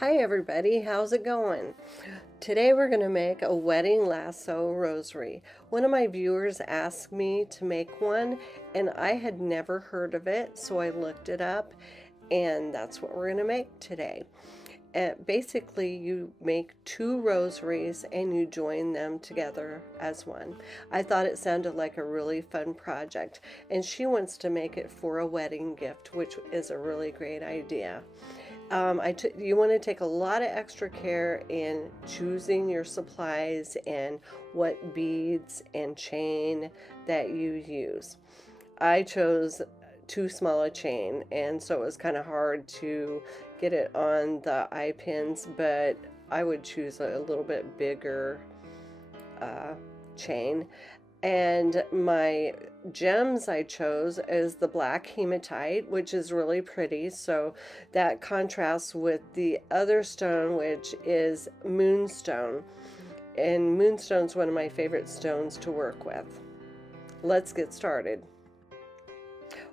Hi everybody, how's it going? Today we're going to make a wedding lasso rosary. One of my viewers asked me to make one and I had never heard of it, so I looked it up and that's what we're going to make today. Basically, you make two rosaries and you join them together as one. I thought it sounded like a really fun project, and she wants to make it for a wedding gift, which is a really great idea. You want to take a lot of extra care in choosing your supplies and what beads and chain that you use. I chose too small a chain, and so it was kind of hard to get it on the eye pins, but I would choose a little bit bigger chain. And my gems I chose is the black hematite, which is really pretty, so that contrasts with the other stone, which is moonstone. And moonstone's one of my favorite stones to work with. Let's get started.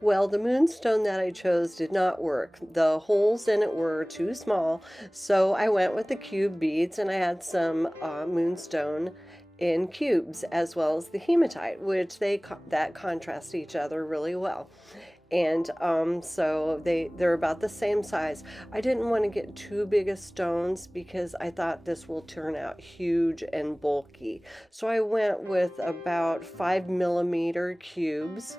Well, the moonstone that I chose did not work. The holes in it were too small, so I went with the cube beads, and I had some moonstone in cubes as well as the hematite, which that contrast each other really well. And so they're about the same size. I didn't want to get too big of stones because I thought this will turn out huge and bulky. So I went with about 5mm cubes.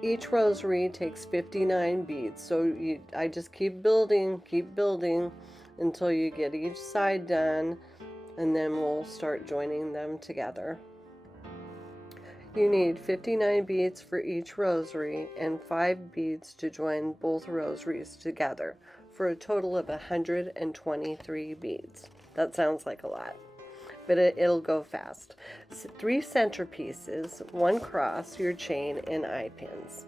Each rosary takes 59 beads, so I just keep building until you get each side done, and then we'll start joining them together. You need 59 beads for each rosary and 5 beads to join both rosaries together for a total of 123 beads. That sounds like a lot, but it'll go fast. 3 centerpieces, 1 cross, your chain, and eye pins.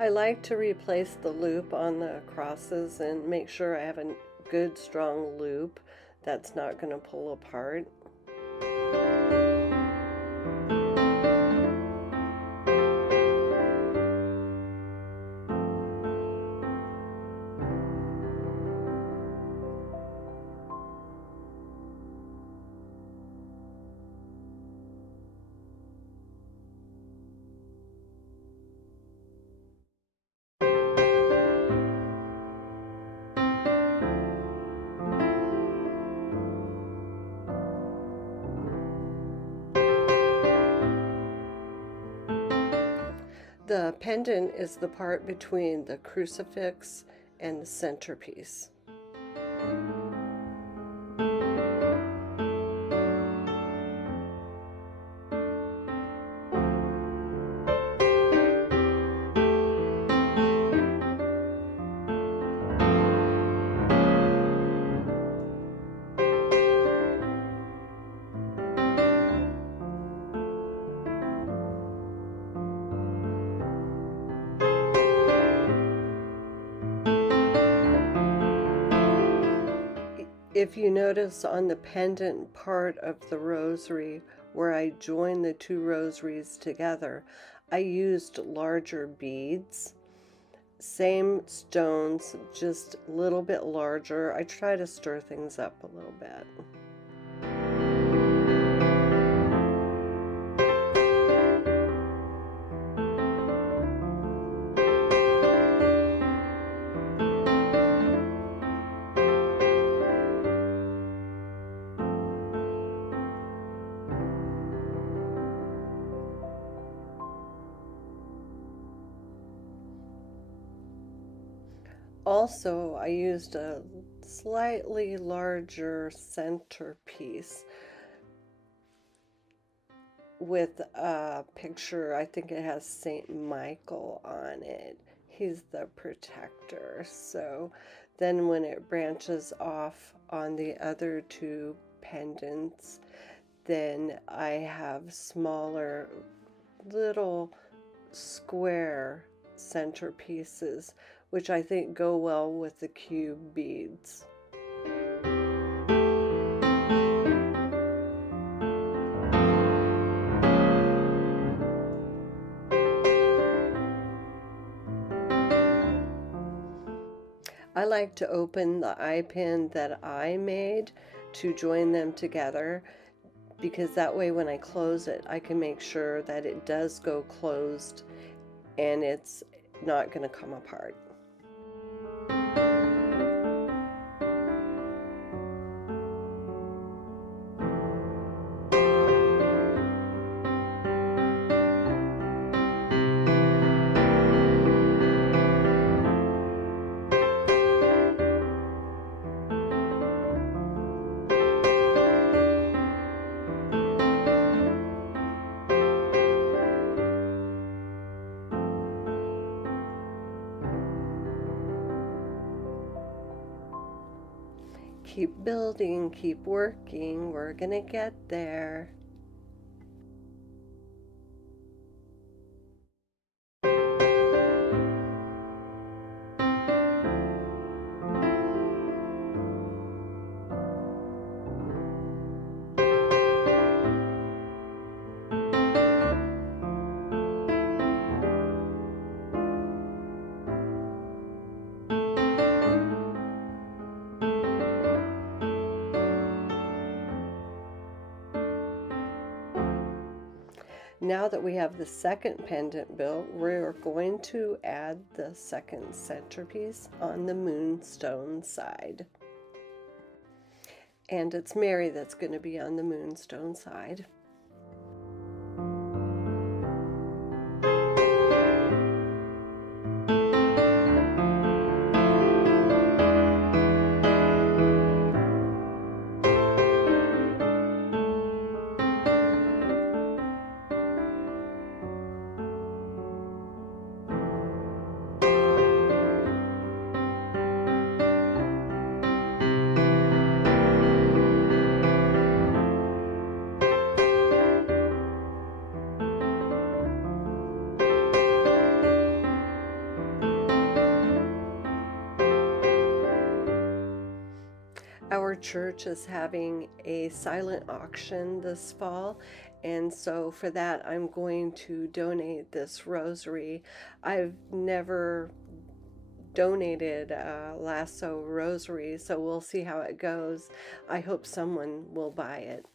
I like to replace the loop on the crosses and make sure I have a good strong loop that's not going to pull apart. The pendant is the part between the crucifix and the centerpiece. If you notice on the pendant part of the rosary where I joined the two rosaries together, I used larger beads. Same stones, just a little bit larger. I try to stir things up a little bit. Also, I used a slightly larger centerpiece with a picture. I think it has Saint Michael on it. He's the protector. So then when it branches off on the other two pendants, then I have smaller little square centerpieces, which I think go well with the cube beads. I like to open the eye pin that I made to join them together, because that way when I close it, I can make sure that it does go closed and it's not going to come apart. Keep building, keep working, we're gonna get there. Now that we have the second pendant built, we're going to add the second centerpiece on the moonstone side. And it's Mary that's going to be on the moonstone side. Our church is having a silent auction this fall, and so for that I'm going to donate this rosary. I've never donated a Lasso Rosary, so we'll see how it goes. I hope someone will buy it.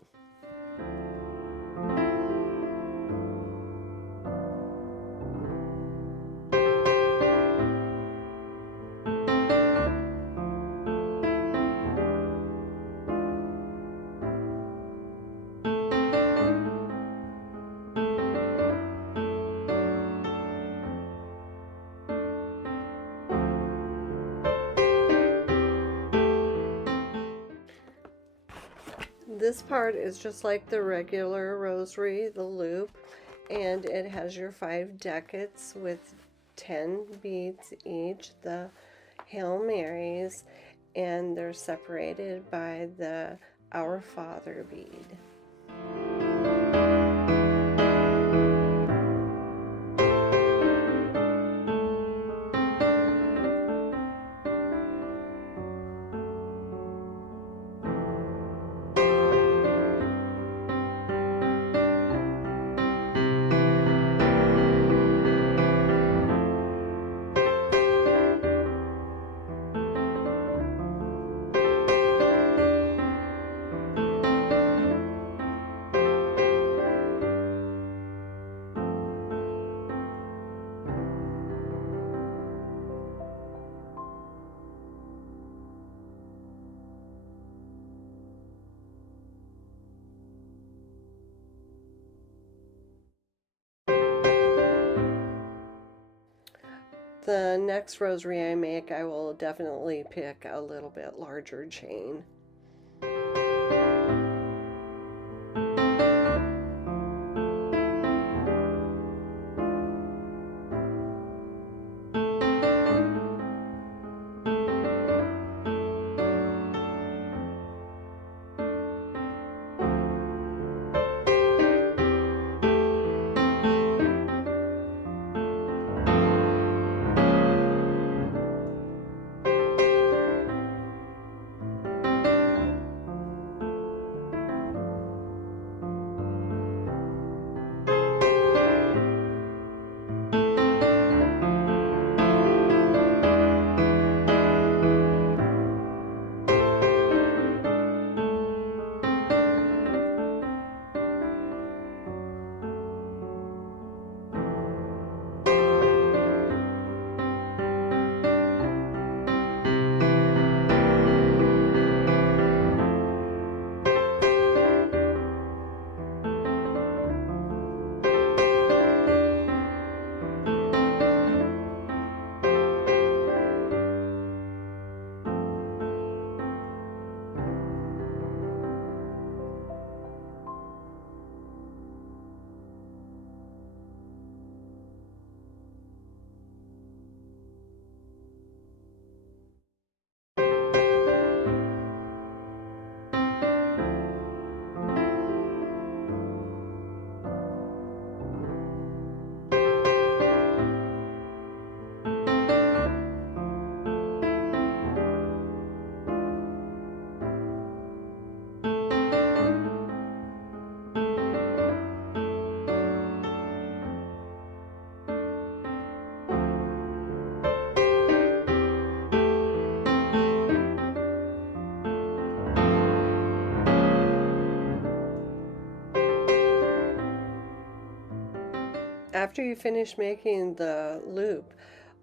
This part is just like the regular rosary, the loop, and it has your 5 decades with 10 beads each, the Hail Marys, and they're separated by the Our Father bead. The next rosary I make, I will definitely pick a little bit larger chain. After you finish making the loop,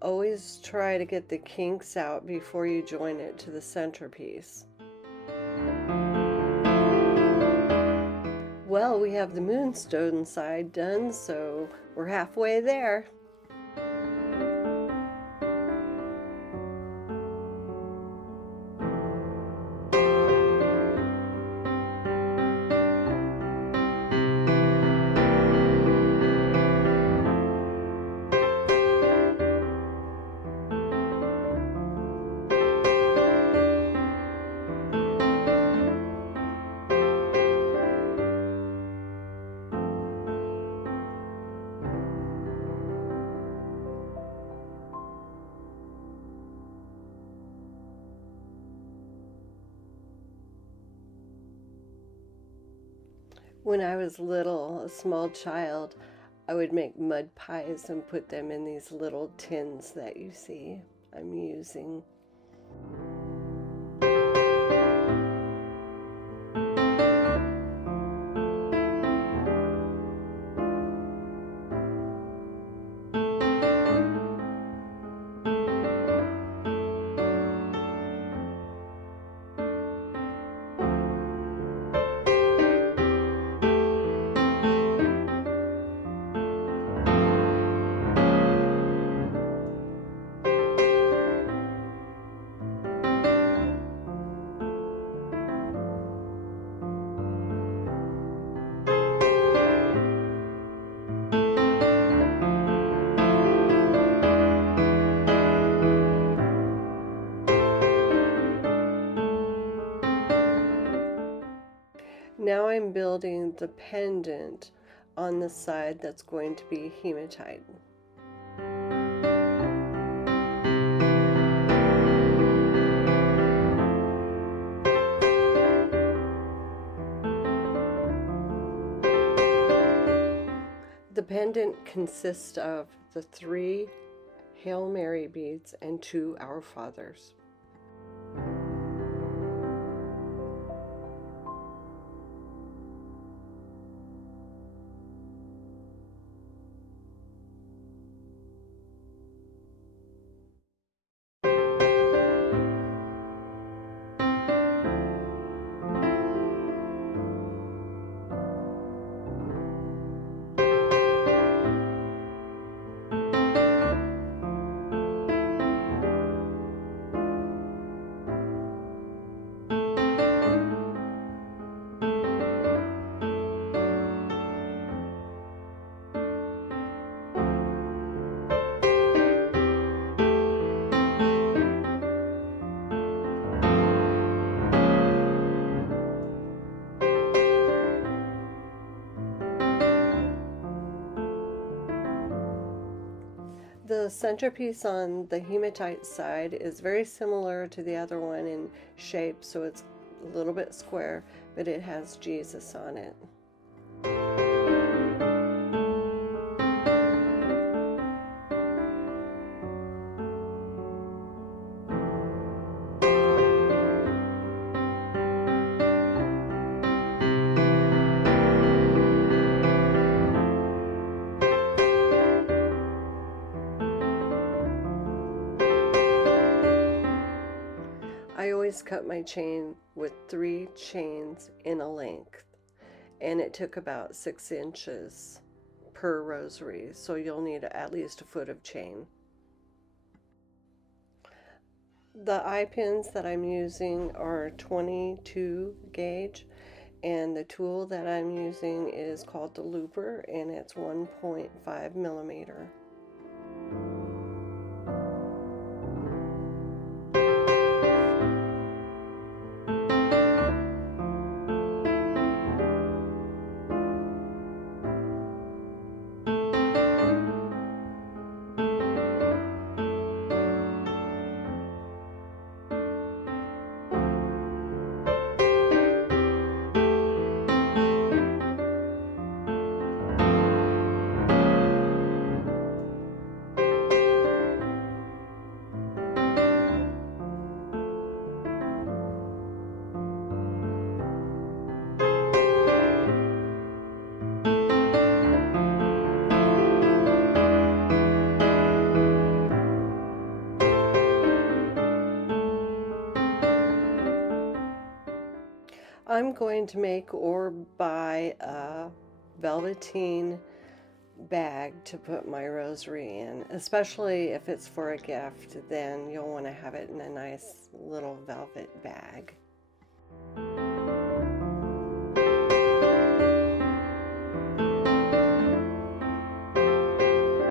always try to get the kinks out before you join it to the centerpiece. Well, we have the moonstone side done, so we're halfway there. When I was little, a small child, I would make mud pies and put them in these little tins that you see I'm using. Now I'm building the pendant on the side that's going to be hematite. The pendant consists of the 3 Hail Mary beads and 2 Our Fathers. The centerpiece on the hematite side is very similar to the other one in shape, so it's a little bit square, but it has Jesus on it. I always cut my chain with 3 chains in a length, and it took about 6 inches per rosary, so you'll need at least a foot of chain. The eye pins that I'm using are 22 gauge, and the tool that I'm using is called the looper, and it's 1.5 millimeter. I'm going to make or buy a velveteen bag to put my rosary in, especially if it's for a gift. Then you'll want to have it in a nice little velvet bag.